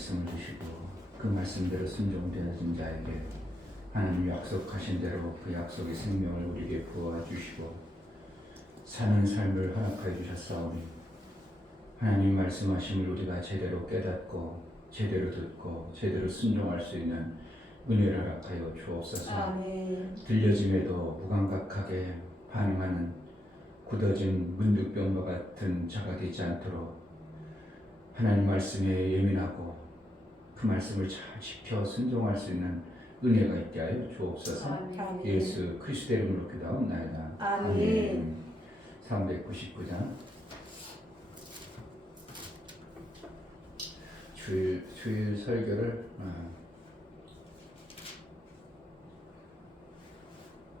말씀을 주시고 그 말씀대로 순종되어진 자에게 하나님 약속하신 대로 그 약속의 생명을 우리에게 부어주시고 사는 삶을 허락하여 주셨사오니 하나님 말씀하심을 우리가 제대로 깨닫고 제대로 듣고 제대로 순종할 수 있는 은혜를 허락하여 주옵소서. 아멘. 들려짐에도 무감각하게 반응하는 굳어진 문득병과 같은 자가 되지 않도록 하나님 말씀에 예민하고 그 말씀을 잘 지켜 순종할 수 있는 은혜가 있게 하여 주옵소서. 아멘. 예수 그리스도의 이름으로 기도하옵나이다. 아멘. 399장 주일 설교를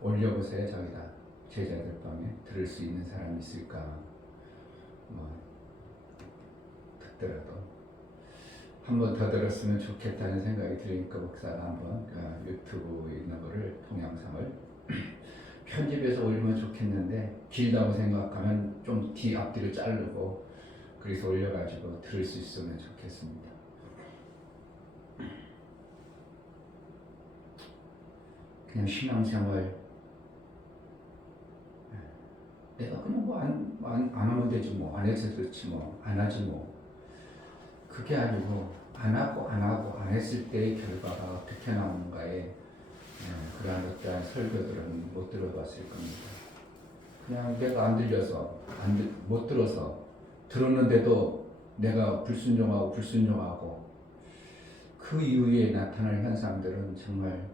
올려보세요. 저기다 제자들 방에 들을 수 있는 사람이 있을까 듣더라도 한 번 더 들었으면 좋겠다는 생각이 들으니까 목사가 한번 유튜브에 있는 거를 동영상을 편집해서 올리면 좋겠는데 길다고 생각하면 좀 앞뒤를 자르고 그래서 올려가지고 들을 수 있으면 좋겠습니다. 그냥 신앙생활 내가 그냥 안 하면 되지 뭐 안 해서 그렇지 뭐 안 하지 뭐 그게 아니고 안 하고 안 했을 때의 결과가 어떻게 나오는가에 그러한 어떠한 설교들은 못 들어봤을 겁니다. 그냥 내가 안 들려서 못 들어서 들었는데도 내가 불순종하고 그 이후에 나타날 현상들은 정말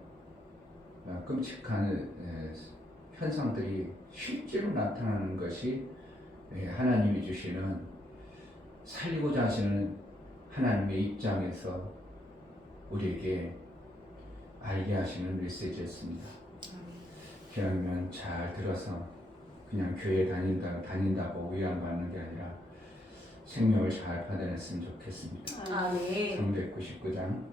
끔찍한 현상들이 실제로 나타나는 것이 하나님이 주시는 살리고자 하시는 하나님의 입장에서 우리에게 알게 하시는 메시지였습니다. 그러면 잘 들어서 그냥 교회 다닌다고 위안받는 게 아니라 생명을 잘 받아냈으면 좋겠습니다. 아멘. 399장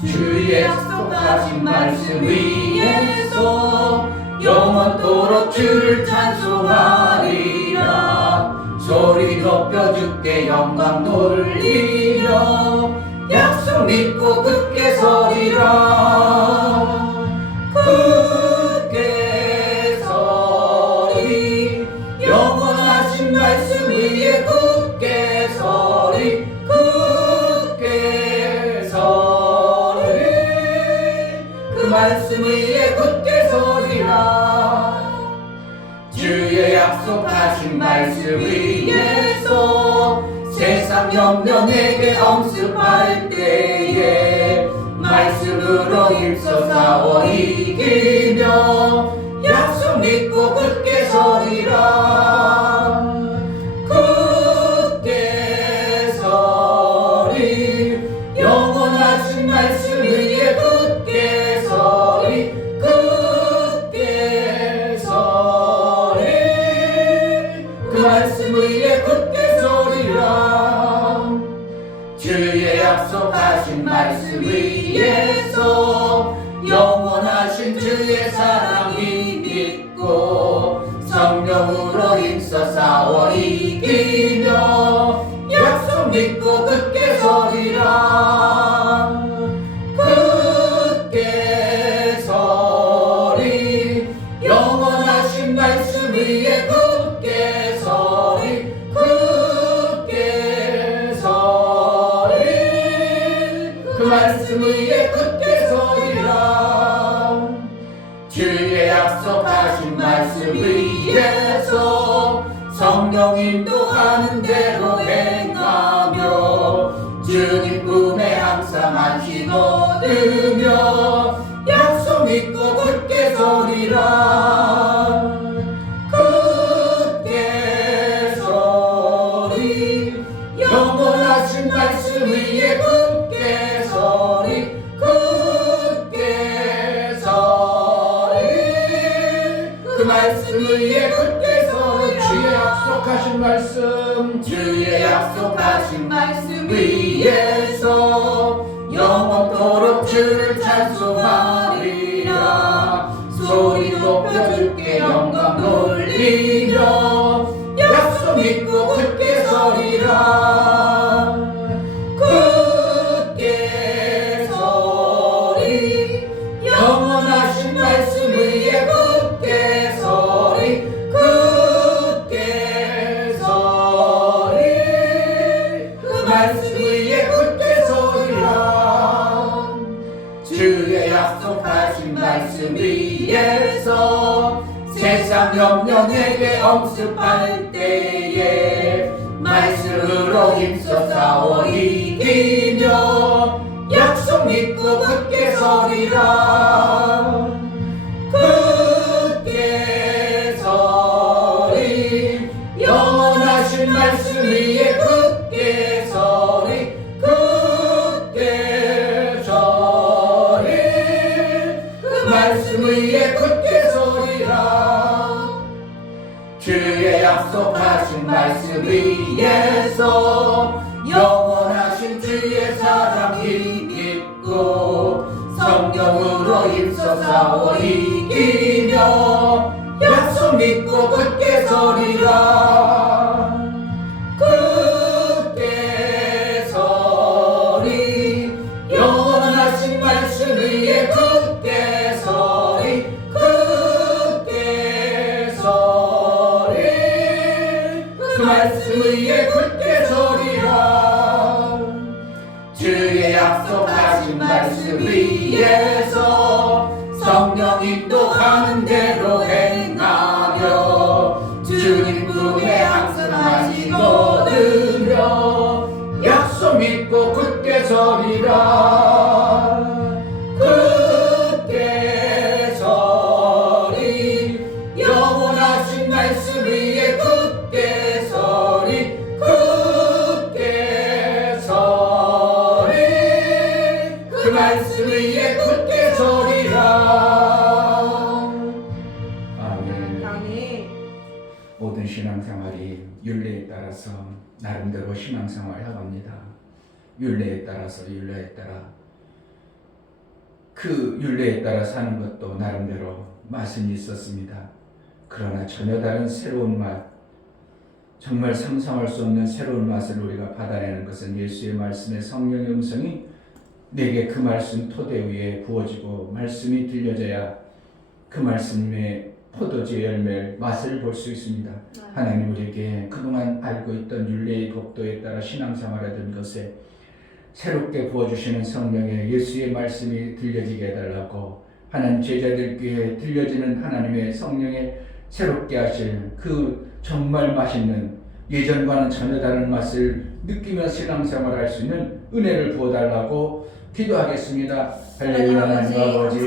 주의 약속하신 말씀 위에서 영원토록 주를 찬송하리라. 소리 높여 주께 영광 돌리며 약속 믿고 굳게 서리라. 굳게 서리 영원하신 말씀 위에 굳게 서리 굳게 서리 그 말씀 위에 굳게 서리라. 주의 약속하신 말씀 위에서 세상 염려 내게 엄습할 때에 말씀으로 힘써 싸워 이기며 약속 믿고 굳게 서리라. 굳게 서리 영원하신 말씀 위에 굳게 서리 굳게 서리 그 말씀 위에 굳게 서리라. 주의 약속하신 말씀 위에서 영원하신 주의 사랑이 믿고 성령으로 힘써 싸워 이기며 약속 믿고 굳게 서리라. 굳게 서리 영원하신 말씀 위에 굳게 서리 굳게 서리 그 말씀 위에 굳게 서리라. 주의 약속하신 말씀 위에서 성령 인도하는 대로 행하며 주님 꿈에 항상 안식 얻으며 약속 믿고 굳게 서리라. 굳게 서리 영원하신 말씀 위에 굳게 서리 굳게 서리 그 말씀 위에 굳게 서리 주의 약속하신 말씀 위에서 영원토록 주를 찬송하리라. 소리 높여줄게 영광 돌리며 약속 믿고 굳게 서리라 굳게 서리 영원하신 말씀 위에 굳게 서리 굳게 서리 그 말씀 위에 굳게 서리라 주의 약속하신 말씀 위에서 세상 염려 내게 엄습할 때에 말씀으로 힘써 싸워 이기며 약속 믿고 굳게 서리라 굳게 서리 영원하신 말씀 위에 굳게 서리 굳게 서리 그 말씀 위에 굳게 서리라 주의 약속하신 말씀 위에서 영원하신 주의 사랑 힘입고 성령으로 힘써 싸워 이기며 약속 믿고 굳게 서리라 굳게 서리 영원하신 말씀 위에 굳게 서리 굳게 서리 그 말씀 위에 굳게 서리라 주의 약속하신 말씀 위에서 성령 인도하는 대로 행하며 주님 품에 항상하시거든요 약속 믿고 굳게 서리라 굳게 서리 영원하신 말씀 위에 굳게 서리 굳게 서리 그 말씀 위에 굳게 서리라 아멘. 아멘 모든 신앙생활이 율례에 따라서 나름대로 신앙생활을 해갑니다. 율례에 따라서 율례에 따라 그 율례에 따라 사는 것도 나름대로 맛은 있었습니다. 그러나 전혀 다른 새로운 맛, 정말 상상할 수 없는 새로운 맛을 우리가 받아내는 것은 예수의 말씀의 성령의 음성이 내게 그 말씀 토대 위에 부어지고 말씀이 들려져야 그 말씀의 포도주의 열매의 맛을 볼 수 있습니다. 하나님 우리에게 그동안 알고 있던 율례의 법도에 따라 신앙생활하던 것에 새롭게 부어주시는 성령의 예수의 말씀이 들려지게 해달라고 하나님 제자들 귀에 들려지는 하나님의 성령의 새롭게 하실 그 정말 맛있는 예전과는 전혀 다른 맛을 느끼며 신앙생활할 수 있는 은혜를 부어달라고 기도하겠습니다. 할렐루야. 하나님 아버지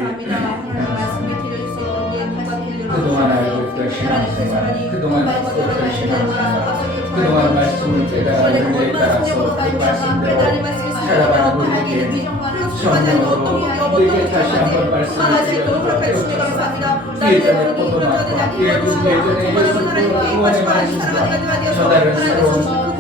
그동안 알고 있던 신앙생활 그동안 했었던 신앙생활 그동안 말씀을 깨달아 율례에 따라서 그 말씀대로 살아가는 우리에게 성령으로 우리에게 다시 한번 말씀을 드려주셔서 예전의 포도맛과 예전의 예수님의 구원의 말씀과 저 다른 새로운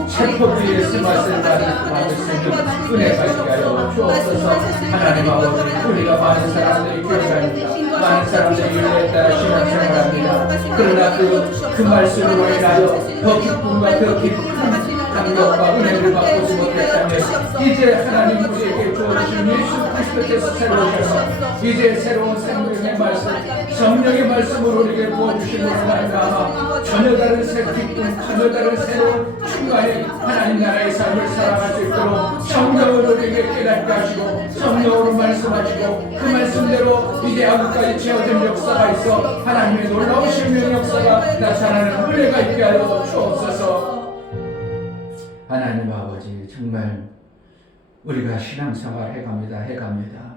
찰포주의 맛을 받을 수 있는 은혜가 있게 하여 주옵소서. 하나님 아버지 우리가 많은 사람들이 교회합니다. 많은 사람들이 율례에 따라 신앙생활합니다. 그러나 그 말씀으로 인하여 더 기쁨과 더 깊은 감격과 은혜를 받고 못했다면 이제 하나님 우리에게 주어주신 예수 그리스도께서 새로우셔서 이제 새로운 생명의 말씀 성령의 말씀으로 우리에게 부어주시는 하나님 전혀 다른 새 기쁨 전혀 다른 새로운 충만의 하나님 나라의 삶을 살아갈 수 있도록 성령으로 우리에게 깨닫게 하시고 성령으로 말씀하시고 그 말씀대로 이제 아무까지 채워진 역사가 있어 하나님의 놀라운 생명 역사가 나타나는 은혜가 있게 하여 주옵소서. 하나님 아버지 정말 우리가 신앙생활 해갑니다.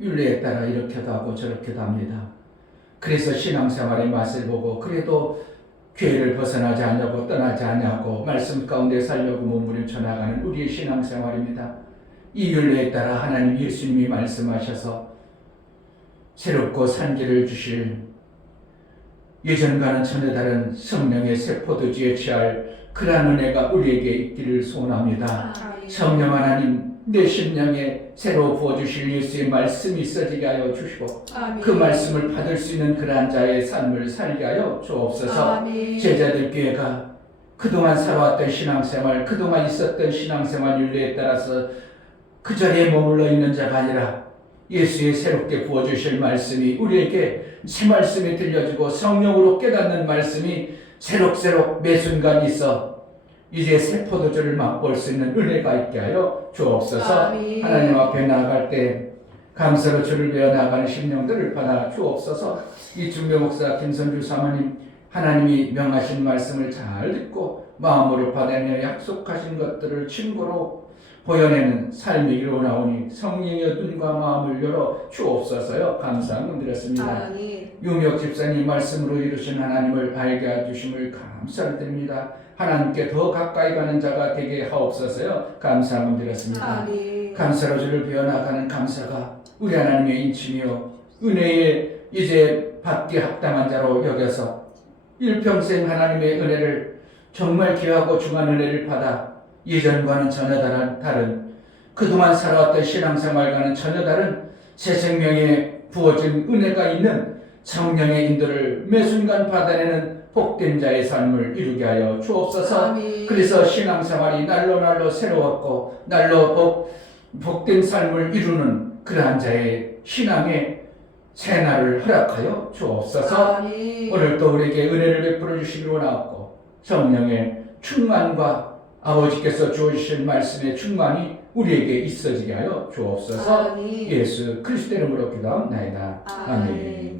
율례에 따라 이렇게도 하고 저렇게도 합니다. 그래서 신앙생활의 맛을 보고 그래도 교회를 벗어나지 않냐고 떠나지 않냐고 말씀 가운데 살려고 몸부림쳐 나가는 우리의 신앙생활입니다. 이 율례에 따라 하나님 예수님이 말씀하셔서 새롭고 산지를 주실 예전과는 전혀 다른 성령의 새 포도주에 취할 그러한 은혜가 우리에게 있기를 소원합니다. 성령 하나님 내 심령에 새로 부어주실 예수의 말씀이 있어지게 하여 주시고 아멘. 그 말씀을 받을 수 있는 그러한 자의 삶을 살게 하여 주옵소서. 아멘. 제자들 교회가 그동안 살아왔던 신앙생활, 그동안 있었던 신앙생활 윤리에 따라서 그 자리에 머물러 있는 자가 아니라 예수의 새롭게 부어주실 말씀이 우리에게 새 말씀이 들려주고 성령으로 깨닫는 말씀이 새록새록 매 순간 있어 이제 새 포도주를 맛볼 수 있는 은혜가 있게 하여 주옵소서. 아멘. 하나님 앞에 나아갈 때 감사로 주를 배워 나아가는 심령들을 받아 주옵소서. 이준배 목사, 김선주 사모님, 하나님이 명하신 말씀을 잘 듣고 마음으로 받아내어 약속하신 것들을 친구로 보여내는 삶이 이루어나오니 성령의 눈과 마음을 열어 주옵소서요. 감사함 드렸습니다. 아멘. 유명 집사님 말씀으로 이루신 하나님을 알게 해주심을 감사를 드립니다. 하나님께 더 가까이 가는 자가 되게 하옵소서요. 감사함 드렸습니다. 아멘. 감사로 주를 배워나가는 감사가 우리 하나님의 인침이요 은혜에 이제 받기 합당한 자로 여겨서 일평생 하나님의 은혜를 정말 귀하고 중한 은혜를 받아 예전과는 전혀 다른 그동안 살아왔던 신앙생활과는 전혀 다른 새 생명에 부어진 은혜가 있는 성령의 인도를 매 순간 받아내는 복된 자의 삶을 이루게 하여 주옵소서. 아멘. 그래서 신앙생활이 날로 새로웠고 날로 복된 삶을 이루는 그러한 자의 신앙의 새날을 허락하여 주옵소서. 아멘. 오늘도 우리에게 은혜를 베풀어 주시기로 원하옵고 성령의 충만과 아버지께서 주어주신 말씀의 충만이 우리에게 있어지게 하여 주옵소서. 아멘. 예수 그리스도 이름으로 기도하옵나이다. 아멘. 아멘.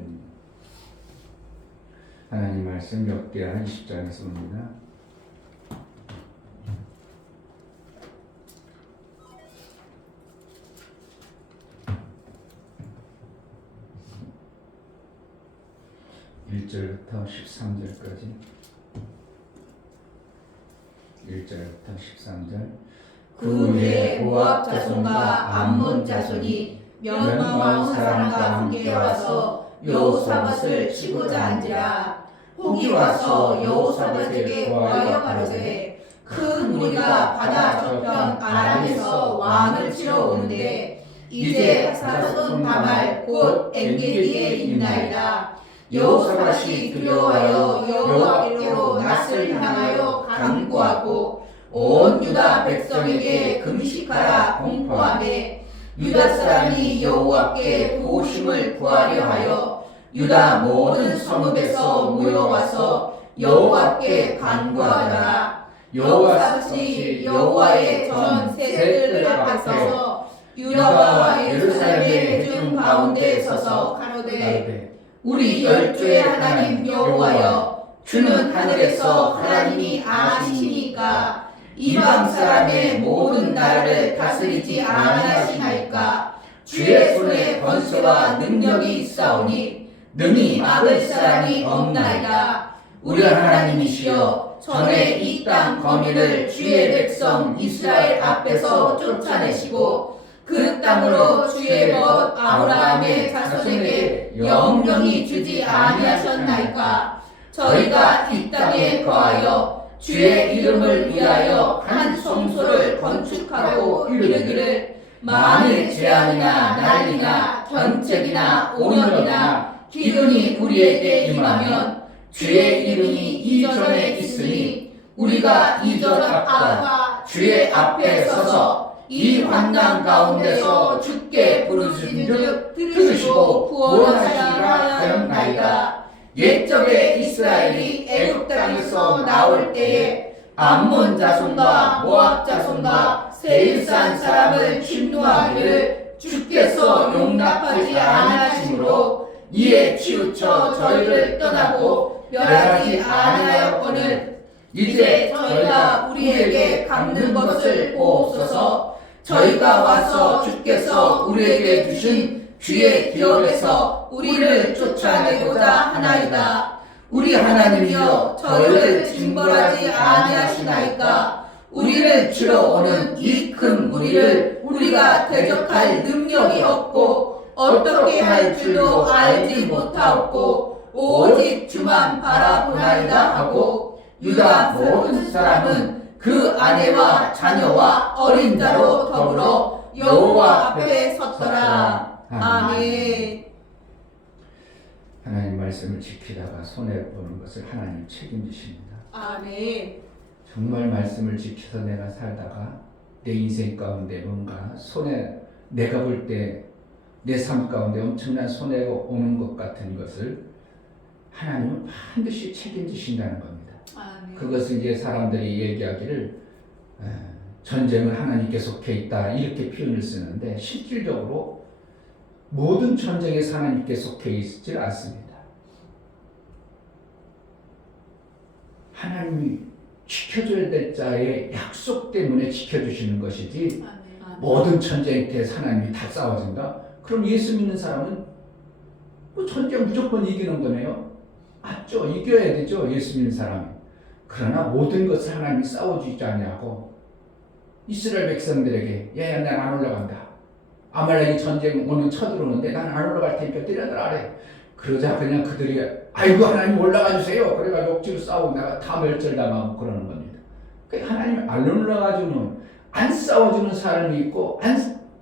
하나님 말씀 역대하 20장에서 봅니다. (1절부터 13절까지) 1절부터 13절. 그 후에 모압 자손과 암몬 자손이 멸망한 사람과 함께 와서 여호사밧을 치고자 한지라. 혹이 와서 여호사밧에게 구하여 가로되 큰 무리가 바다 저편 아람에서 왕을 치러 오는데 이제 사손 다말 곧 엔게디에 있나이다. 여호사밧이 두려워하여 여호와께로 낯을 향하여 간구하고 온 유다 백성에게 금식하라 공포하매 유다 사람이 여호와께 도우심을 구하려 하여 유다 모든 성읍에서 모여와서 여호와께 간구하더라. 여호사밧이 여호와의 전 세들 앞에 서서 유다와 예루살렘의 대중 가운데 서서 가로되 우리 열조의 하나님 여호와여, 주는 하늘에서 하나님이 아시니까 이방 사람의 모든 나라를 다스리지 아니하시나이까. 주의 손에 권세와 능력이 있사오니 능히 막을 사람이 없나이다. 우리 하나님이시여, 전에 이 땅 거민을 주의 백성 이스라엘 앞에서 쫓아내시고 그 땅으로 주의 벗 아브라함의 자손에게 영영히 주지 아니하셨나이까. 저희가 이 땅에 거하여 주의 이름을 위하여 한 성소를 건축하고 이르기를 만일 재앙이나 난리나 견책이나 오염이나 기근이 우리에게 임하면 주의 이름이 이전에 있으니 우리가 이전 앞과 주의 앞에 서서 이 환난 가운데서 주께 부르신즉 들으시고 구원하시리라 하였나이다. 옛적에 이스라엘이 애굽 땅에서 나올 때에 암몬 자손과 모압 자손과 세일산 사람을 진노하기를 주께서 용납하지 아니하심으로 이에 치우쳐 저희를 떠나고 멸하지 아니하였거늘 이제 저희가 우리에게 갚는 것을 보옵소서. 저희가 와서 주께서 우리에게 주신 주의 기업에서 우리를 쫓아내고자 하나이다. 우리 하나님이여, 저희를 징벌하지 아니하시나이까. 우리를 치러 오는 이 큰 무리를 우리가 대적할 능력이 없고 어떻게 할 줄도 알지 못하옵고 오직 주만 바라보나이다 하고 유다 모든 사람은 그 아내와 자녀와 어린 자로 더불어 여호와 앞에 섰더라. 아멘. 하나님 말씀을 지키다가 손해보는 것을 하나님 책임지십니다. 아멘. 정말 말씀을 지켜서 내가 살다가 내 인생 가운데 뭔가 내가 볼 때 내 삶 가운데 엄청난 손해가 오는 것 같은 것을 하나님은 반드시 책임지신다는 겁니다. 아멘. 그것을 이제 사람들이 얘기하기를 전쟁은 하나님께 속해 있다 이렇게 표현을 쓰는데 실질적으로 모든 전쟁에 하나님께 속해 있지 않습니다. 하나님이 지켜줘야 될 자의 약속 때문에 지켜주시는 것이지 아멘. 모든 전쟁 때 하나님이 다 싸워준다? 그럼 예수 믿는 사람은 뭐 전쟁 무조건 이기는 거네요. 맞죠? 이겨야 되죠. 예수 믿는 사람이. 그러나 모든 것을 하나님이 싸워주지 않냐고 이스라엘 백성들에게 야, 난 안 올라간다. 아말렉이 전쟁 오면 쳐들어오는데 난 안 올라갈 테니까 때려들라 그래. 그러자 그냥 그들이 아이고 하나님 올라가 주세요. 그래가지고 억지로 싸우다가 다 멸절당하고 그러는 겁니다. 그러니까 하나님 안 올라가주는 안 싸워주는 사람이 있고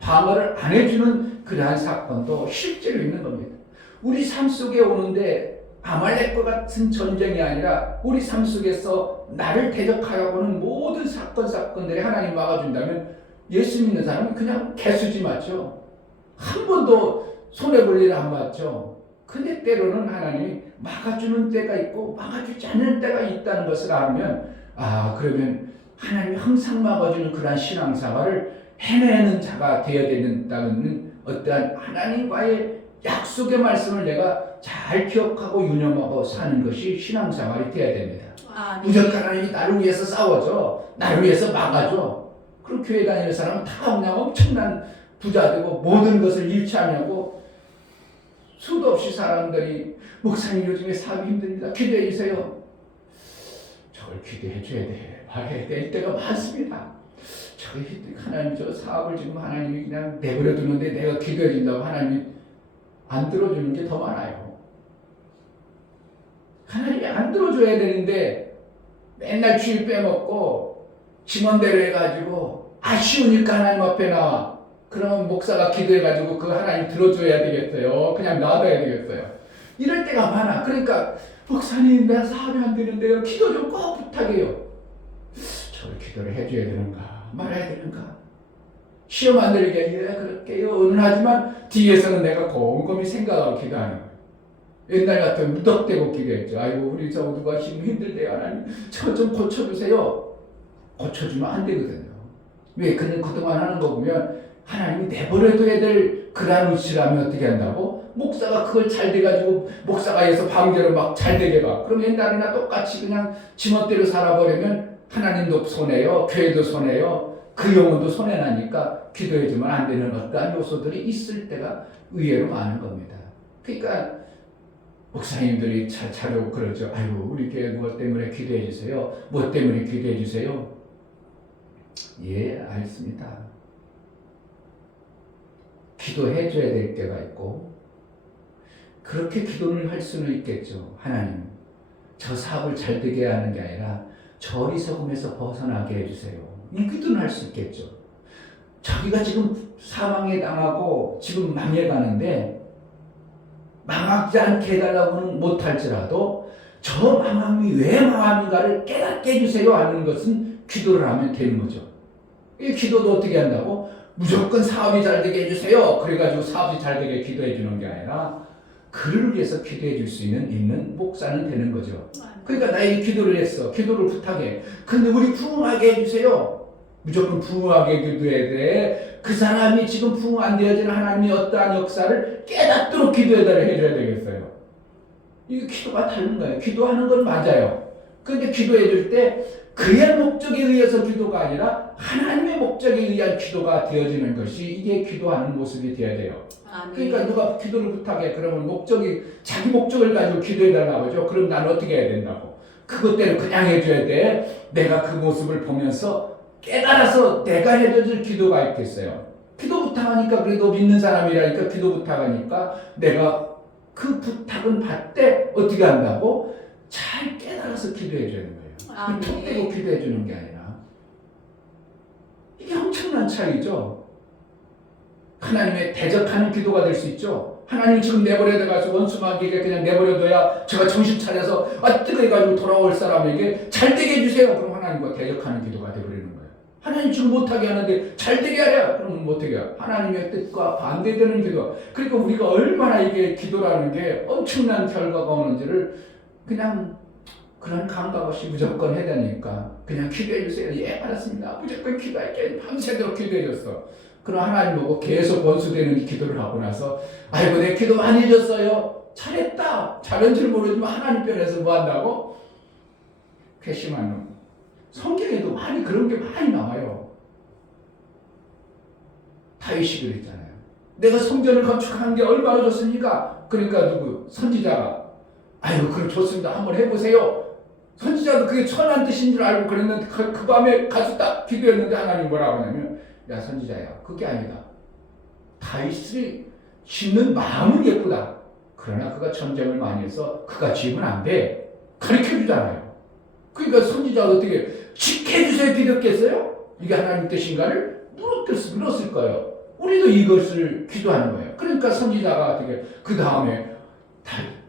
방어를 안 해주는 그러한 사건도 실제로 있는 겁니다. 우리 삶 속에 오는데 아말렉과 같은 전쟁이 아니라 우리 삶 속에서 나를 대적하려고 하는 모든 사건들이 하나님 막아준다면 예수 믿는 사람은 그냥 개수지 맞죠. 한 번도 손해볼 일 안 봤죠. 근데 때로는 하나님이 막아주는 때가 있고 막아주지 않는 때가 있다는 것을 알면 그러면 하나님이 항상 막아주는 그러한 신앙생활을 해내는 자가 되어야 된다는 어떠한 하나님과의 약속의 말씀을 내가 잘 기억하고 유념하고 사는 것이 신앙생활이 되어야 됩니다. 아멘. 무조건 하나님이 나를 위해서 싸워줘. 나를 위해서 막아줘. 그럼 교회 다니는 사람은 다 그냥 엄청난 부자 되고 모든 것을 일치하냐고 수도 없이 사람들이 목사님 요즘에 사업이 힘듭니다. 기도해 주세요. 저걸 기도해 줘야 돼. 말해야 될 때가 많습니다. 하나님 저 사업을 지금 하나님이 그냥 내버려 두는데 내가 기도해 준다고 하나님이 안 들어주는 게 더 많아요. 하나님이 안 들어줘야 되는데 맨날 주일 빼먹고 지원대로 해가지고 아쉬우니까 하나님 앞에 나와. 그러면 목사가 기도해가지고 그 하나님 들어줘야 되겠어요. 그냥 놔둬야 되겠어요. 이럴 때가 많아. 그러니까 목사님 내가 사업이 안 되는데요. 기도 좀 꼭 부탁해요. 저를 기도를 해줘야 되는가 말아야 되는가. 시험 안 들게 그럴게요 하지만 뒤에서는 내가 곰곰이 생각하고 기도하는 거예요. 옛날 같으면 무덕대고 기도했죠. 아이고 우리 저 누가 힘들대요. 하나님 저 좀 고쳐주세요. 고쳐주면 안 되거든요. 왜? 그냥 그동안 하는 거 보면 하나님이 내버려둬야 될 그러한 위치라면 어떻게 한다고? 목사가 그걸 잘 돼가지고 목사가 해서 방대로 막 잘 되게 봐. 그럼 옛날이나 똑같이 그냥 지멋대로 살아버리면 하나님도 손해요. 교회도 손해요. 그 영혼도 손해나니까 기도해주면 안 되는 어떠한 요소들이 있을 때가 의외로 많은 겁니다. 그러니까 목사님들이 자주 그러죠. 아이고 우리 교회 무엇 때문에 기도해 주세요. 무엇 때문에 기도해 주세요. 예, 알겠습니다. 기도해 줘야 될 때가 있고 그렇게 기도를 할 수는 있겠죠. 하나님 저 사업을 잘 되게 하는 게 아니라 저 어리석음에서 벗어나게 해주세요. 이 기도는 할 수 있겠죠. 자기가 지금 사망에 당하고 지금 망해가는데 망하지 않게 해달라고는 못할지라도 저 망함이 왜 망함인가를 깨닫게 해주세요 하는 것은 기도를 하면 되는 거죠. 이 기도도 어떻게 한다고? 무조건 사업이 잘 되게 해주세요. 그래가지고 사업이 잘 되게 기도해 주는 게 아니라 그를 위해서 기도해 줄 수 있는 목사는 되는 거죠. 그러니까 나에게 기도를 했어. 기도를 부탁해. 근데 우리 부흥하게 해주세요. 무조건 부흥하게 기도해야 돼. 그 사람이 지금 부흥 안 되어지는 하나님이 어떠한 역사를 깨닫도록 기도해달라 해줘야 되겠어요. 이게 기도가 다른 거예요. 기도하는 건 맞아요. 근데 기도해 줄 때 그의 목적에 의해서 기도가 아니라 하나님의 목적에 의한 기도가 되어지는 것이 이게 기도하는 모습이 되어야 돼요. 그러니까 누가 기도를 부탁해. 그러면 자기 목적을 가지고 기도해달라고 하죠. 그럼 난 어떻게 해야 된다고? 그것대로 그냥 해줘야 돼. 내가 그 모습을 보면서 깨달아서 내가 해줄 기도가 있겠어요. 기도 부탁하니까 그래도 믿는 사람이라니까 기도 부탁하니까 내가 그 부탁은 받되 어떻게 한다고? 잘 깨달아서 기도해 주는 거예요. 턱 대고 기도해 주는 게 아니라 이게 엄청난 차이죠. 하나님의 대적하는 기도가 될 수 있죠. 하나님 지금 내버려둬가지고 원수마귀에게 그냥 내버려둬야 제가 정신 차려서 뜨거워가지고 돌아올 사람에게 잘되게 해주세요. 그럼 하나님과 대적하는 기도가 되어버리는 거예요. 하나님 지금 못하게 하는데 잘되게 하랴. 그러면 못하게 해요. 하나님의 뜻과 반대되는 기도. 그러니까 우리가 얼마나 이게 기도라는 게 엄청난 결과가 오는지를 그냥 그런 감각 없이 무조건 해야 되니까 그냥 기도해 주세요. 예, 알았습니다. 무조건 기도할게. 밤새도록 기도해 줬어. 그럼 하나님 보고 계속 번수되는 기도를 하고 나서 아이고 내 기도 많이 해줬어요. 잘했다. 잘한 줄 모르지만 하나님 편에서 뭐 한다고? 괘씸한 놈. 성경에도 많이 그런 게 많이 나와요. 다윗이 그랬잖아요. 내가 성전을 건축한 게 얼마나 좋습니까? 그러니까 누구? 선지자가 아이고 그럼 좋습니다. 한번 해보세요. 선지자도 그게 천한 뜻인 줄 알고 그랬는데 그 밤에 가서 딱 기도했는데 하나님 뭐라고 하냐면 야 선지자야 그게 아니다. 다윗을 짓는 마음은 예쁘다. 그러나 그가 전쟁을 많이 해서 그가 지으면 안 돼. 가르쳐주잖아요. 그러니까 선지자가 어떻게 지켜주세요 기도했겠어요? 이게 하나님 뜻인가를 물었을 거예요. 우리도 이것을 기도하는 거예요. 그러니까 선지자가 어떻게 그 다음에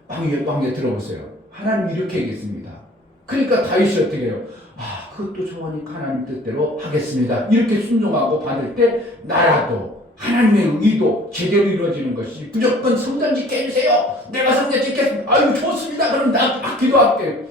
왕에 들어보세요. 하나님 이렇게 얘기했습니다. 그러니까 다윗이 어떻게 해요? 아 그것도 좋으니까 하나님 뜻대로 하겠습니다. 이렇게 순종하고 받을 때 나라도 하나님의 의도 제대로 이루어지는 것이 무조건 성전 짓게 해주세요. 내가 성전 짓겠습니다. 아유 좋습니다. 그럼 나 기도할게.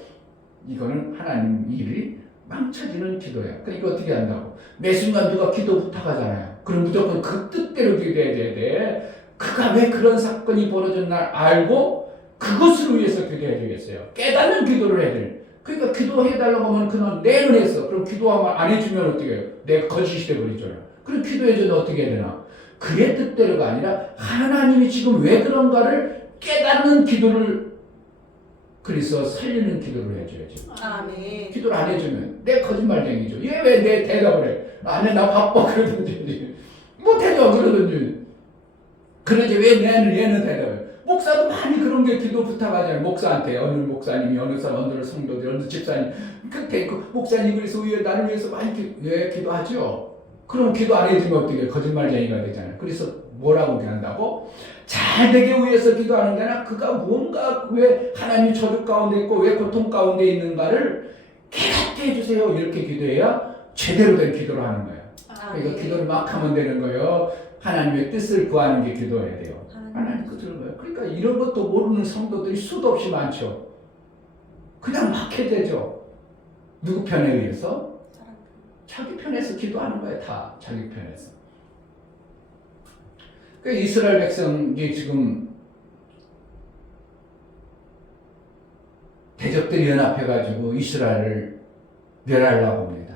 이거는 하나님 일이 망쳐지는 기도예요. 그러니까 어떻게 한다고? 매 순간 누가 기도 부탁하잖아요. 그럼 무조건 그 뜻대로 기도해야 돼. 그가 왜 그런 사건이 벌어진 날 알고 그것을 위해서 기도해 주겠어요. 깨닫는 기도를 해야 돼. 그러니까 기도해달라고 하면 그는 내는 했어. 그럼 기도하면 안 해주면 어떻게 해요? 내가 거짓이 돼버리잖아요. 그럼 기도해줘도 어떻게 해야 되나? 그의 뜻대로가 아니라 하나님이 지금 왜 그런가를 깨닫는 기도를 그래서 살리는 기도를 해줘야죠. 아멘. 기도를 안 해주면 내 거짓말쟁이죠. 얘 왜 내 대답을 해? 안해 나 바빠 그러든지 못해줘 그러든지 그러지 왜 얘는 대답해? 목사도 많이 그런 게 기도 부탁하잖아요. 목사한테 어느 목사님이 어느 사람 어느 성도들 어느 집사님 그때 그 목사님 그래서 왜 나를 위해서 많이 기도하죠. 그럼 기도 안 해주면 어떻게 거짓말쟁이가 되잖아요. 그래서 뭐라고 한다고? 잘되게 위해서 기도하는 게 아니라 그가 뭔가 왜 하나님이 저주 가운데 있고 왜 고통 가운데 있는가를 깨닫게 해주세요. 이렇게 기도해야 제대로 된 기도를 하는 거예요. 그러니까 기도를 막 하면 되는 거예요. 하나님의 뜻을 구하는 게 기도해야 돼요. 하나님 뜻을 거예요. 그러니까 이런 것도 모르는 성도들이 수도 없이 많죠. 그냥 막 해야 되죠. 누구 편에 의해서? 자기 편에서 기도하는 거예요. 다 자기 편에서. 그러니까 이스라엘 백성이 지금 대적들이 연합해가지고 이스라엘을 멸하려고 합니다.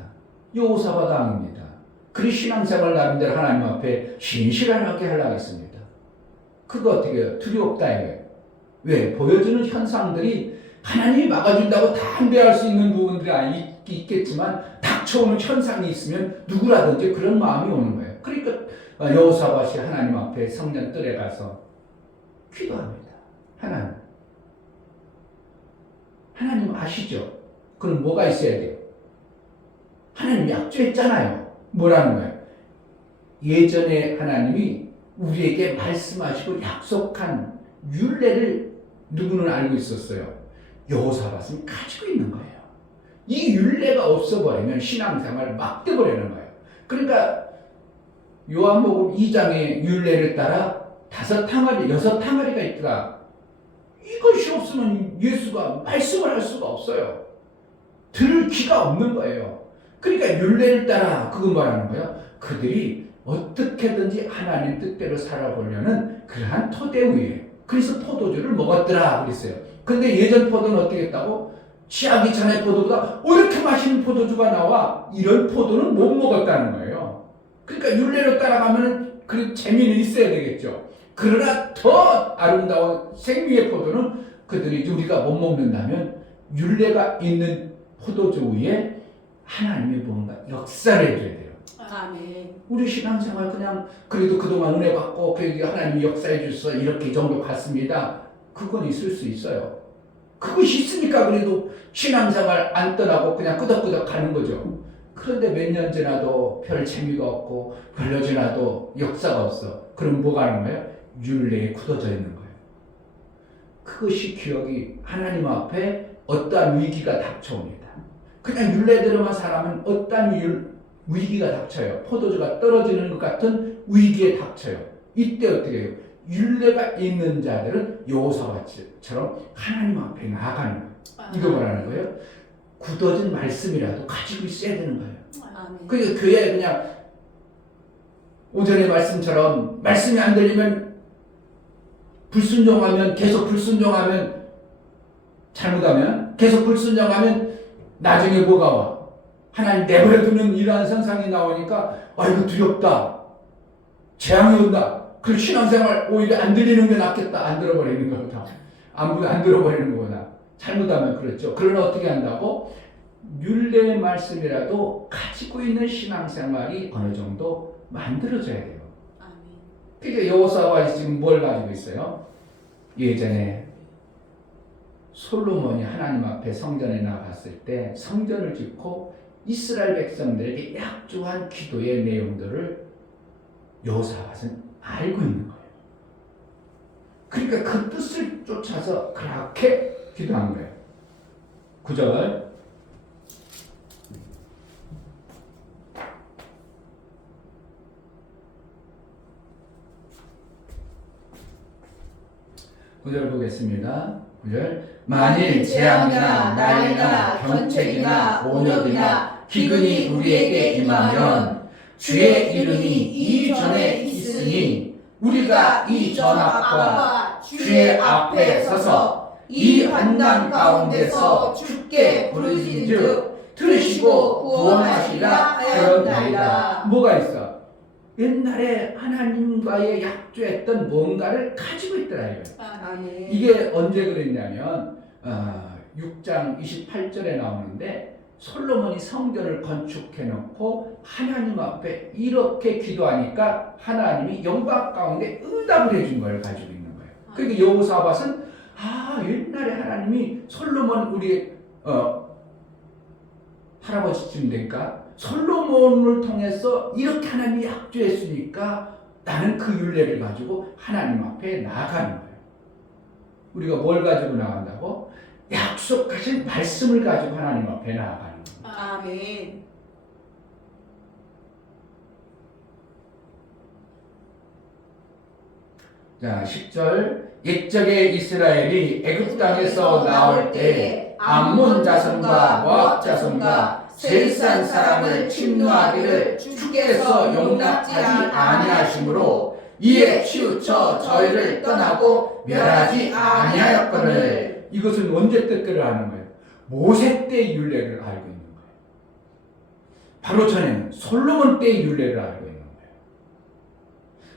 여호사밧 왕입니다. 그리 신앙생활 나름대로 하나님 앞에 신실하게 하려고 했습니다. 그거 어떻게 해요? 두렵다 이거예요. 왜? 보여주는 현상들이 하나님이 막아준다고 다 안배할 수 있는 부분들이 있겠지만 닥쳐오는 현상이 있으면 누구라든지 그런 마음이 오는 거예요. 그러니까 여호사밧이 하나님 앞에 성전 뜰에 가서 기도합니다. 하나님 아시죠? 그럼 뭐가 있어야 돼요? 하나님 약조했잖아요. 뭐라는 거예요? 예전에 하나님이 우리에게 말씀하시고 약속한 율례를 누구는 알고 있었어요? 여호사밧은 가지고 있는 거예요. 이 율례가 없어버리면 신앙생활 막 돼버리는 거예요. 그러니까 요한복음 2장의 율례를 따라 5항아리, 6항아리가 있더라. 이것이 없으면 예수가 말씀을 할 수가 없어요. 들을 귀가 없는 거예요. 그러니까 율례를 따라 그거 말하는 거예요. 그들이 어떻게든지 하나님 뜻대로 살아보려는 그러한 토대 위에 그래서 포도주를 먹었더라 그랬어요. 근데 예전 포도는 어떻게 했다고? 취하기 전에 포도보다 이렇게 맛있는 포도주가 나와 이런 포도는 못 먹었다는 거예요. 그러니까 율례로 따라가면 그 재미는 있어야 되겠죠. 그러나 더 아름다운 생미의 포도는 그들이 우리가 못 먹는다면 율례가 있는 포도주 위에 하나님의 뭔가 역사를 해줘야 돼요. 아멘. 우리 신앙생활 그냥 그래도 그동안 은혜 받고 하나님이 역사해 주셔서 이렇게 정도 갔습니다. 그건 있을 수 있어요. 그것이 있으니까 그래도 신앙생활 안 떠나고 그냥 끄덕끄덕 가는 거죠. 그런데 몇 년 지나도 별 재미가 없고 별로 지나도 역사가 없어. 그럼 뭐가 하는 거예요? 율례에 굳어져 있는 거예요. 그것이 기억이 하나님 앞에 어떠한 위기가 닥쳐옵니다. 그냥 율례대로만 살아면 어떠한 위기가 닥쳐요. 포도주가 떨어지는 것 같은 위기에 닥쳐요. 이때 어떻게 해요? 율례가 있는 자들은 여호사밧처럼 하나님 앞에 나아가는 거예요. 이거 뭐라는 거예요? 굳어진 말씀이라도 가지고 있어야 되는 거예요. 아멘. 그러니까 교회에 그냥 오전의 말씀처럼 말씀이 안 들리면 불순종하면 계속 불순종하면 잘못하면 계속 불순종하면 나중에 뭐가 와? 하나님 내버려두는 이러한 현상이 나오니까 아이고 두렵다. 재앙이 온다. 그 신앙생활 오히려 안 들리는 게 낫겠다. 안 들어버리는 거다. 안 들어버리는 거구나. 잘못하면 그렇죠. 그러나 어떻게 한다고? 율례의 말씀이라도 가지고 있는 신앙생활이 어느 정도 만들어져야 돼요. 아멘. 그러니까 여호사밧이 지금 뭘 가지고 있어요? 예전에 솔로몬이 하나님 앞에 성전에 나갔을 때 성전을 짓고 이스라엘 백성들에게 약조한 기도의 내용들을 여호사밧은 알고 있는 거예요. 그러니까 그 뜻을 쫓아서 그렇게 기도한 거예요. 9절 보겠습니다. 9절 만일 재앙이나 난리나 견책이나 오염이나 기근이 우리에게 임하면 주의 이름이 이전에 있으니 우리가 이 전악과 주의 앞에 서서 이 환난 가운데서 주께 부르짖은즉 들으시고 구원하시리라 하였나이다. 뭐가 있어? 옛날에 하나님과의 약조했던 뭔가를 가지고 있더라 이거예요. 아멘. 이게 언제 그랬냐면 6장 28절에 나오는데 솔로몬이 성전을 건축해 놓고 하나님 앞에 이렇게 기도하니까 하나님이 영광 가운데 응답을 해준 걸 가지고 있는 거예요. 그러니까 여호사밧은 옛날에 하나님이 솔로몬 우리 할아버지쯤 되니까 솔로몬을 통해서 이렇게 하나님이 약조했으니까 나는 그 율례를 가지고 하나님 앞에 나아가는 거예요. 우리가 뭘 가지고 나간다고? 약속하신 말씀을 가지고 하나님 앞에 나아가는 거예요. 아멘. 자, 10절 옛적에 이스라엘이 애굽 땅에서 나올 때에 암몬 자손과 모압 자손과 세산 사람을 침노하기를 주께서 용납지 아니하심으로 이에 치우쳐 저희를 떠나고 멸하지 아니하였거늘. 이것은 언제 때를 하는 거예요? 모세 때의 율례를 알고 있는 거예요. 바로 전에는 솔로몬 때의 율례를 알고 있는 거예요.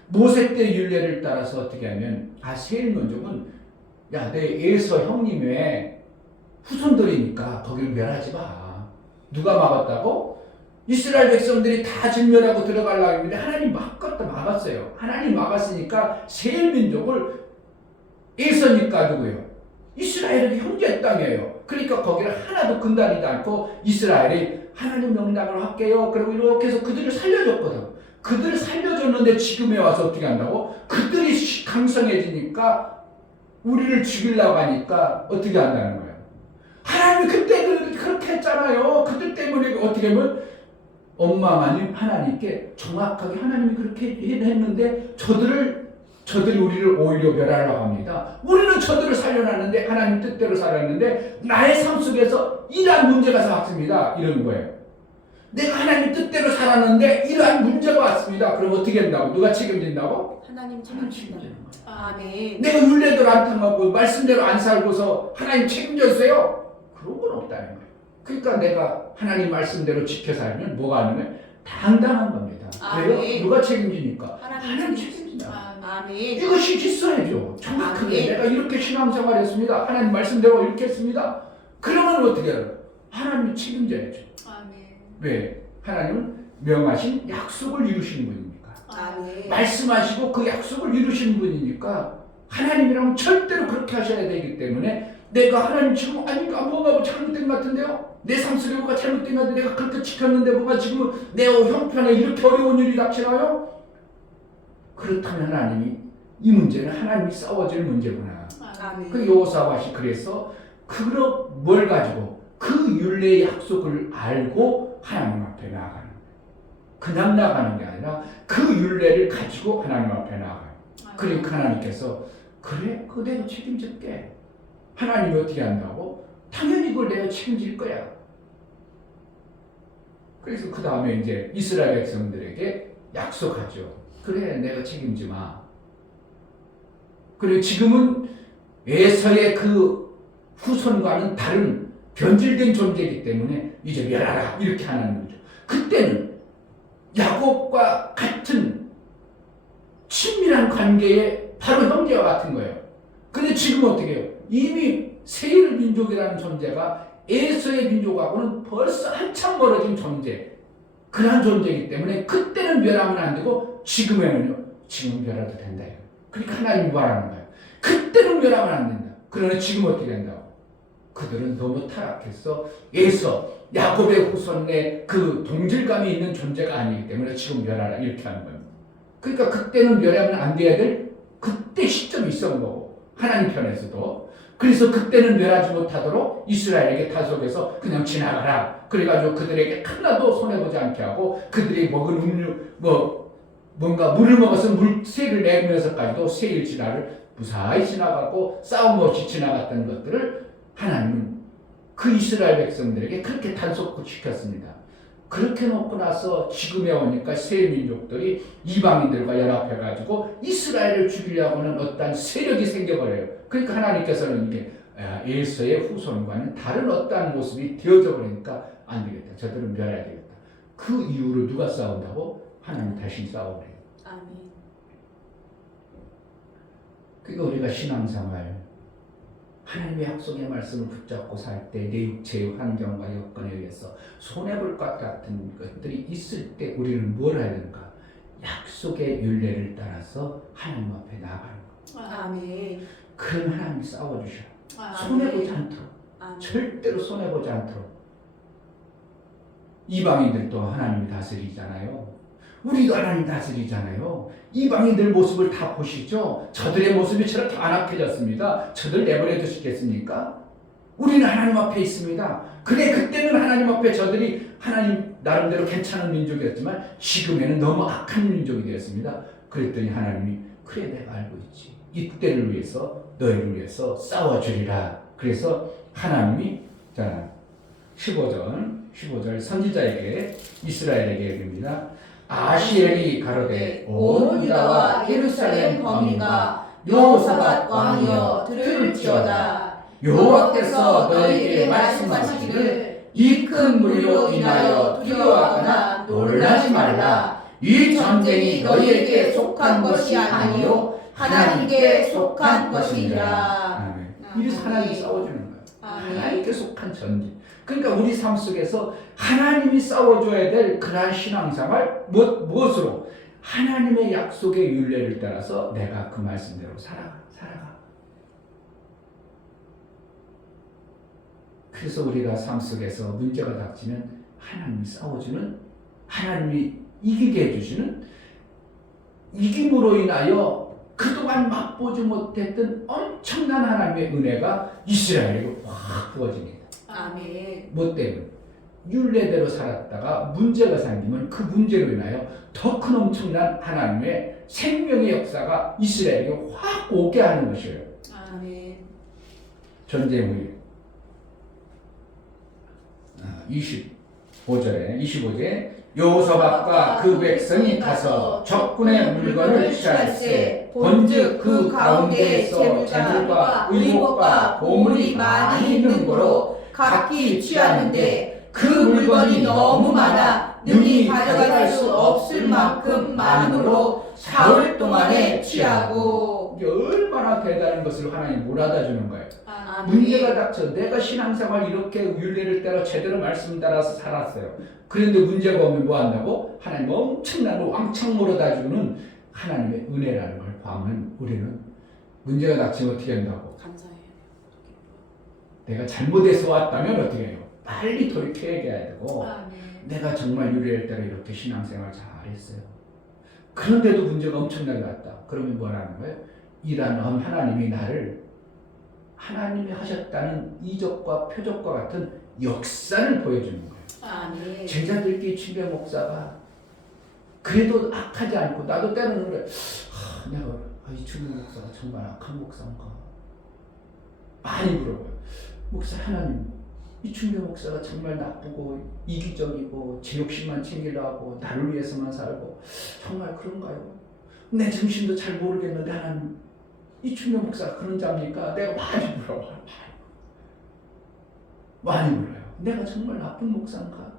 모세 때의 율례를 따라서 어떻게 하면 세일 민족은 야, 내 에서 형님의 후손들이니까 거기를 멸하지 마. 누가 막았다고? 이스라엘 백성들이 다 진멸하고 들어가려고 했는데 하나님 막았어요. 하나님 막았으니까 세일 민족을 에서니까 누구예요? 이스라엘의 형제 땅이에요. 그러니까 거기를 하나도 근다리지 않고 이스라엘이 하나님 명령을 할게요. 그리고 이렇게 해서 그들을 살려줬거든. 그들을 살려줬는데 지금에 와서 어떻게 한다고? 그들이 강성해지니까 우리를 죽이려고 하니까 어떻게 한다는 거예요? 하나님이 그때 그렇게 했잖아요. 그들 때문에 어떻게 하면 엄마만이 하나님께 정확하게 하나님이 그렇게 했는데 저들이 우리를 오히려 멸하려고 합니다. 우리는 저들을 살려놨는데 하나님 뜻대로 살았는데 나의 삶 속에서 이러한 문제가 왔습니다. 이러는 거예요. 내가 하나님 뜻대로 살았는데 이러한 문제가 왔습니다. 그럼 어떻게 한다고? 누가 책임진다고? 하나님 책임지는 책임진다. 거예요. 아멘. 내가 율례대로 안 통하고 말씀대로 안 살고서 하나님 책임져주세요? 그런 건 없다는 거예요. 그러니까 내가 하나님 말씀대로 지켜 살면 뭐가 하는 거예요? 당당한 겁니다. 왜요? 누가 책임지니까? 하나님 책임진다. 아멘. 이것이 질서이죠. 정확하게 아멘. 내가 이렇게 신앙생활 했습니다. 하나님 말씀대로 이렇게 했습니다. 그러면 어떻게 해요? 하나님이 책임져야죠. 아멘. 왜? 하나님은 명하신 약속을 이루시는 분이니까. 아멘. 말씀하시고 그 약속을 이루시는 분이니까 하나님이라면 절대로 그렇게 하셔야 되기 때문에 내가 하나님 지금 아닌가 뭐가 잘못된 것 같은데요? 내 삶 속에 뭐가 잘못된 것 같은데 내가 그렇게 지켰는데 뭐가 지금 내 형편에 이렇게 어려운 일이 닥치나요? 그렇다면 하나님이 이 문제는 하나님이 싸워질 문제구나. 아멘. 그 여호사밧이 그래서 뭘 가지고 그 율례의 약속을 알고 하나님 앞에 나아가는 거예요. 그냥 나가는 게 아니라 그 율례를 가지고 하나님 앞에 나아가요. 그러니까 하나님께서 그래? 그거 내가 책임질게. 하나님이 어떻게 한다고? 당연히 그걸 내가 책임질 거야. 그래서 그 다음에 이제 이스라엘 백성들에게 약속하죠. 그래, 내가 책임지마. 그리고 지금은 에서의 그 후손과는 다른 변질된 존재이기 때문에 이제 멸하라 이렇게 하는 거죠. 그때는 야곱과 같은 친밀한 관계에 바로 형제와 같은 거예요. 근데 지금 어떻게 해요? 이미 세일 민족이라는 존재가 에서의 민족하고는 벌써 한참 멀어진 존재, 그런 존재이기 때문에 그때는 멸하면 안 되고 지금에는요, 지금 멸해도 된다. 그러니까 하나님이 말하는 거예요. 그때는 멸하면 안 된다. 그러나 지금 어떻게 된다고? 그들은 너무 타락해서 에서 야곱의 후손의 그 동질감이 있는 존재가 아니기 때문에 지금 멸하라 이렇게 하는 거예요. 그러니까 그때는 멸하면 안 돼야 될 그때 시점이 있었던 거고 하나님 편에서도 그래서 그때는 멸하지 못하도록 이스라엘에게 다속해서 그냥 지나가라. 그래가지고 그들에게 하나도 손해보지 않게 하고 그들이 먹은 음료 뭔가 물을 먹어서 세를 내면서까지도 세일 진화를 무사히 지나가고 싸움 없이 지나갔던 것들을 하나님은 그 이스라엘 백성들에게 그렇게 단속시켰습니다. 그렇게 놓고 나서 지금에 오니까 세 민족들이 이방인들과 연합해가지고 이스라엘을 죽이려고 하는 어떤 세력이 생겨버려요. 그러니까 하나님께서는 이게 에서의 후손과는 다른 어떠한 모습이 되어져 버리니까 안 되겠다. 저들은 멸해야 되겠다. 그 이후로 누가 싸운다고? 하나님 다시 싸우래요. 아멘. 그러니까 우리가 신앙생활 하나님의 약속의 말씀을 붙잡고 살 때 내 육체의 환경과 여건에 의해서 손해볼 것 같은 것들이 있을 때 우리는 뭘 해야 되는가? 약속의 율례를 따라서 하나님 앞에 나아가는 거. 아멘. 그럼 하나님이 싸워주셔. 아멘. 손해보지 않도록. 아멘. 절대로 손해보지 않도록. 이방인들도 하나님이 다스리잖아요. 우리도 하나님 다스리잖아요. 이방인들 모습을 다 보시죠. 저들의 모습이 저렇게 안악해졌습니다. 저들 내버려 두시겠습니까? 우리는 하나님 앞에 있습니다. 그래 그때는 하나님 앞에 저들이 하나님 나름대로 괜찮은 민족이었지만 지금에는 너무 악한 민족이 되었습니다. 그랬더니 하나님이 그래 내가 알고 있지. 이때를 위해서 너희를 위해서 싸워주리라. 그래서 하나님이 자 15절 선지자에게 이스라엘에게 얘기합니다. 아시엘이 가로되 온 유다와 예루살렘 거민과 여호사밧 왕이여 들을지어다. 여호와께서 너희에게 말씀하시기를 이 큰 물로 인하여 두려워하거나 놀라지 말라. 이 전쟁이 너희에게 속한 것이 아니요 하나님께 속한 것이니라. 아멘. 이래서 하나님이 싸워주는 거예요. 아멘. 하나님께 속한 전쟁. 그러니까 우리 삶 속에서 하나님이 싸워줘야 될 그러한 신앙생활 무엇으로? 하나님의 약속의 율례를 따라서 내가 그 말씀대로 살아가. 그래서 우리가 삶 속에서 문제가 닥치면 하나님이 싸워주는, 하나님이 이기게 해주시는, 이김으로 인하여 그동안 맛보지 못했던 엄청난 하나님의 은혜가 이스라엘에게 확 부어집니다. 아멘. 뭐 때문에? 율례대로 살았다가 문제가 생기면 그 문제로 인하여 더 큰 엄청난 하나님의 생명의 역사가 이스라엘에게 확 오게 하는 것이에요. 아멘. 전쟁 후에 25절에 여호사밧과 그 백성이 가서 적군의 물건을 취할세 본즉 그 가운데에서 재물과 의복과 보물이 많이 있는 고로 각기 취하는데 그 물건이 너무 많아 능히 가져갈 수 없을 만큼 많으므로 사흘 동안에 취하고. 이게 얼마나 대단한 것을 하나님 몰아다 주는 거예요. 문제가 닥쳐 내가 신앙생활 이렇게 율례를 따라 제대로 말씀 따라서 살았어요. 그런데 문제가 오면 뭐 한다고? 하나님 엄청난 왕창 몰아다 주는 하나님의 은혜라는 걸 보면 우리는 문제가 닥치면 어떻게 한다고? 감사해요. 내가 잘못해서 왔다면 어떻게 해요? 빨리 돌이켜 얘기해야 되고 아멘. 내가 정말 유리할 때로 이렇게 신앙생활 잘했어요. 그런데도 문제가 엄청나게 왔다. 그러면 뭐라는 거예요? 이라는 하나님이 나를 하나님이 하셨다는 이적과 표적과 같은 역사를 보여주는 거예요. 아멘. 제자들끼리 침배 목사가 그래도 악하지 않고 나도 때로는 그래. 내가 이 침배 목사가 정말 악한 목사인가? 많이 물어봐요. 목사 하나님, 이 침배 목사가 정말 나쁘고 이기적이고 제 욕심만 챙기려고 나를 위해서만 살고 정말 그런가요? 내 정신도 잘 모르겠는데 하나님, 이 침배 목사가 그런 자입니까? 내가 많이 물어봐요. 많이 물어요. 내가 정말 나쁜 목사인가?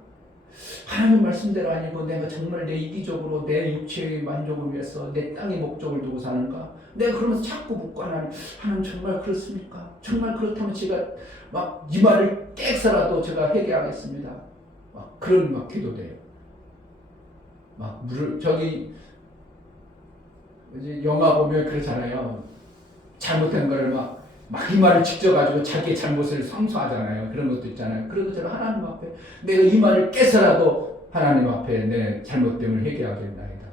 하나님 말씀대로 아니고 내가 정말 내 이기적으로 내 육체의 만족을 위해서 내 땅의 목적을 두고 사는가? 내가 그러면서 자꾸 묻고 하나님 정말 그렇습니까? 정말 그렇다면 제가 막 이 말을 깨서라도 제가 회개하겠습니다. 막 그런 막 기도돼요. 막 저기 이제 영화 보면 그렇잖아요. 잘못된 걸 막 이 말을 직접 가지고 자기의 잘못을 성수하잖아요. 그런 것도 있잖아요. 그래도 제가 하나님 앞에 내가 이 말을 깨서라도 하나님 앞에 내 잘못됨을 회개하겠나이다.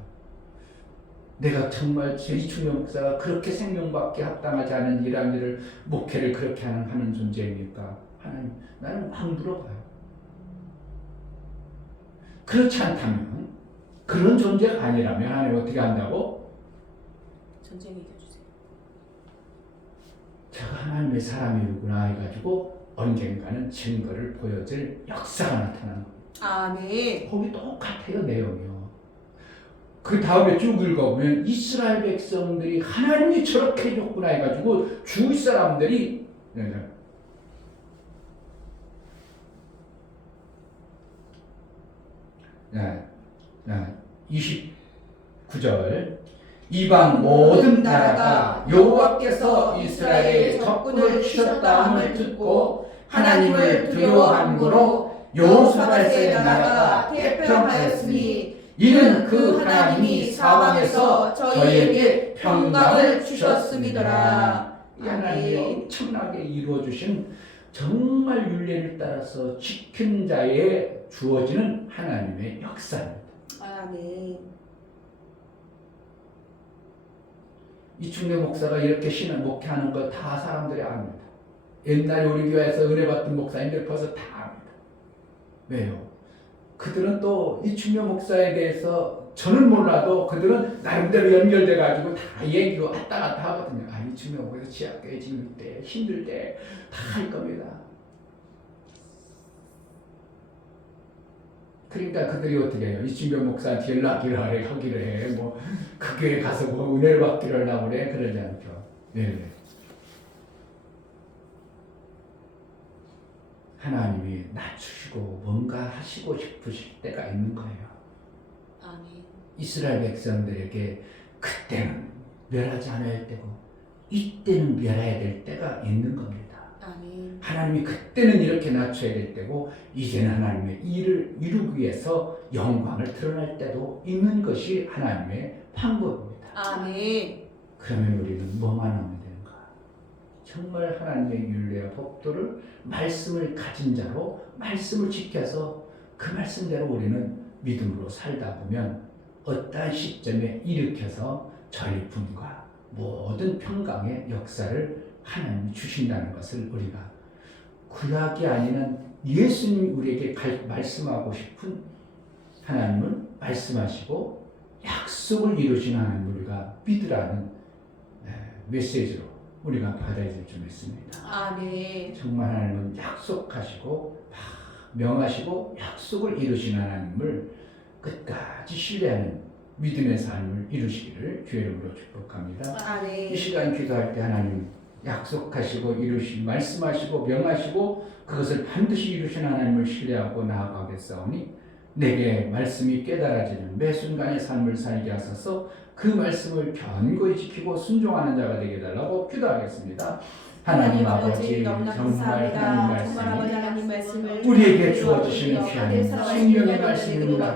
내가 정말 이충영 목사가 그렇게 생명받게 합당하지 않은 일한 일을 목회를 그렇게 하는 존재입니까? 하나님, 나는 막 물어봐요. 그렇지 않다면 그런 존재가 아니라면 하나님 어떻게 한다고? 전쟁이 이겨주세요. 제가 하나님의 사람이구나 해가지고 언젠가는 증거를 보여줄 역사가 나타나는 겁니다. 아멘. 거기 똑같아요, 내용이요. 그 다음에 쭉 읽어보면 이스라엘 백성들이 하나님이 저렇게 해줬구나 해가지고 주위 사람들이 29절 이방 모든 나라가 여호와께서 이스라엘의 적군을 치셨다 함을 듣고 하나님을 두려워함으로 여호사밧의 나라가 태평하였으니 이는 그 하나님이 사방에서 저희에게 평강을 주셨음이더라. 이 하나님이 엄청나게 이루어주신 정말 율례를 따라서 지킨 자에 주어지는 하나님의 역사입니다. 아멘. 이충래 목사가 이렇게 신앙 목회하는 거 다 사람들이 압니다. 옛날 우리 교회에서 은혜 받던 목사님들 벌써 다 압니다. 왜요? 그들은 또 이충래 목사에 대해서 저는 몰라도 그들은 나름대로 연결돼 가지고 다 얘기고 왔다 갔다 하거든요. 이충래 목사에서 지하교회 지을 때 힘들 때 다 할 겁니다. 그러니까 그들이 어떻게 해요? 이충배 목사한테 연락을 하기를 해. 뭐 그 교회 가서 뭐 은혜를 받기를 하려고 그래. 그러지 않죠. 네. 하나님이 낮추시고 뭔가 하시고 싶으실 때가 있는 거예요. 아멘. 이스라엘 백성들에게 그때는 멸하지 않아야 되고 이때는 멸해야 될 때가 있는 겁니다. 아멘. 하나님이 그때는 이렇게 낮춰야 될 때고 이제는 하나님의 일을 이루기 위해서 영광을 드러낼 때도 있는 것이 하나님의 방법입니다. 아멘. 그러면 우리는 뭐만 하면 되는가? 정말 하나님의 율례와 법도를 말씀을 가진 자로 말씀을 지켜서 그 말씀대로 우리는 믿음으로 살다 보면 어떠한 시점에 일으켜서 전리품과 모든 평강의 역사를 하나님이 주신다는 것을 우리가 구약이 아니는 예수님이 우리에게 말씀하고 싶은 하나님은 말씀하시고 약속을 이루신 하나님을 우리가 믿으라는 메시지로 우리가 받아들일 줄 믿습니다. 아멘. 정말 하나님은 약속하시고 명하시고 약속을 이루신 하나님을 끝까지 신뢰하는 믿음의 삶을 이루시기를 주의 이름으로 축복합니다. 아멘. 이 시간 기도할 때 하나님 약속하시고 이루신 말씀하시고 명하시고 그것을 반드시 이루신 하나님을 신뢰하고 나아가겠사오니 내게 말씀이 깨달아지는 매 순간의 삶을 살게 하소서. 그 말씀을 견고히 지키고 순종하는 자가 되게 해달라고 기도하겠습니다. 하나님 아버지 정말 하나님 말씀이 우리에게 주어주시는 귀한 생명의 말씀입니다.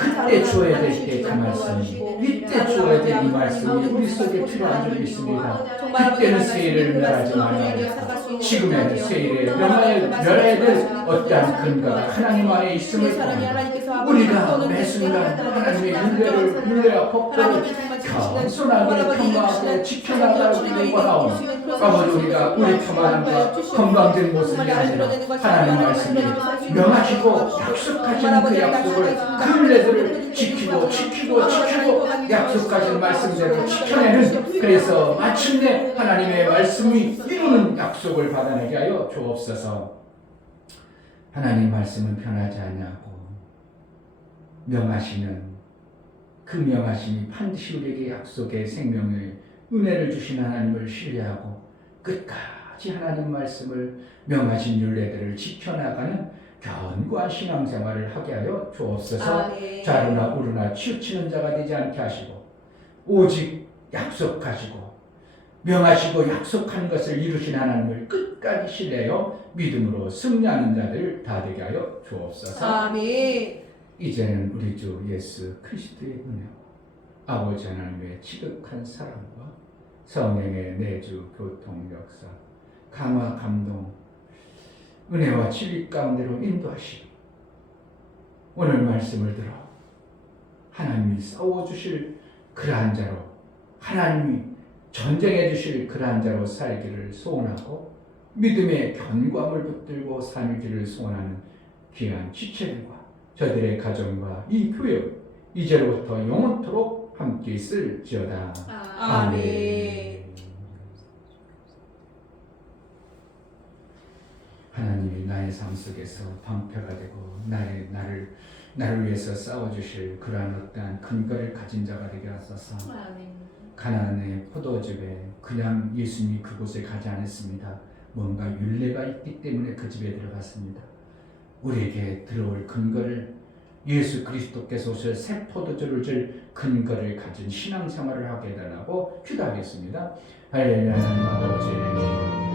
그때 주어야 될 때 그 말씀이, 이때 주어야 될 이 말씀이 우리 속에 필요한 줄 믿습니다. 그때는 세일을 멸하지 말아야 지금의 세일에 멸해야 될 어떠한 근거가 하나님 안에 있음을 통해 우리가 매 순간 하나님의 윤례와 법도를 겸손하게 평강하게 지켜나가기 원하오니 아버지 우리가 우리 평안과 건강된 모습이 아니라 하나님 말씀이 명하시고 약속하신 그 약속을 그 은혜들을 지키고 약속하신 말씀대로 지켜내는 그래서 마침내 하나님의 말씀이 이루는 약속을 받아내게 하여 주옵소서. 하나님 말씀은 변하지 않냐고 명하시는 그 명하심이 반드시 우리에게 약속의 생명의 은혜를 주신 하나님을 신뢰하고 끝까지 하나님 말씀을 명하신 율례들을 지켜나가는 견고한 신앙생활을 하게 하여 주옵소서. 자루나 우르나 치우치는 자가 되지 않게 하시고 오직 약속하시고 명하시고 약속한 것을 이루신 하나님을 끝까지 신뢰하여 믿음으로 승리하는 자들 다 되게 하여 주옵소서. 아멘. 이제는 우리 주 예수 그리스도의 은혜와 아버지 하나님의 지극한 사랑과 성령의 내주 교통 역사 강화 감동 은혜와 진리 가운데로 인도하시고 오늘 말씀을 들어 하나님이 싸워주실 그러한 자로 하나님이 전쟁해 주실 그러한 자로 살기를 소원하고 믿음의 견고함을 붙들고 살기를 소원하는 귀한 지체들과 저들의 가정과 이 교회 이제로부터 영원토록 함께 있을지어다. 아멘. 하나님이 나의 삶 속에서 방패가 되고 나를 위해서 싸워주실 그러한 어떠한 근거를 가진 자가 되게 하소서. 가나안의 포도즙에 그냥 예수님이 그곳에 가지 않았습니다. 뭔가 율례가 있기 때문에 그 집에 들어갔습니다. 우리에게 들어올 근거를 예수 그리스도께서 오실 새 포도주를 줄 근거를 가진 신앙생활을 하게 해달라고 기도하겠습니다. 할렐루야. 하나님 아버지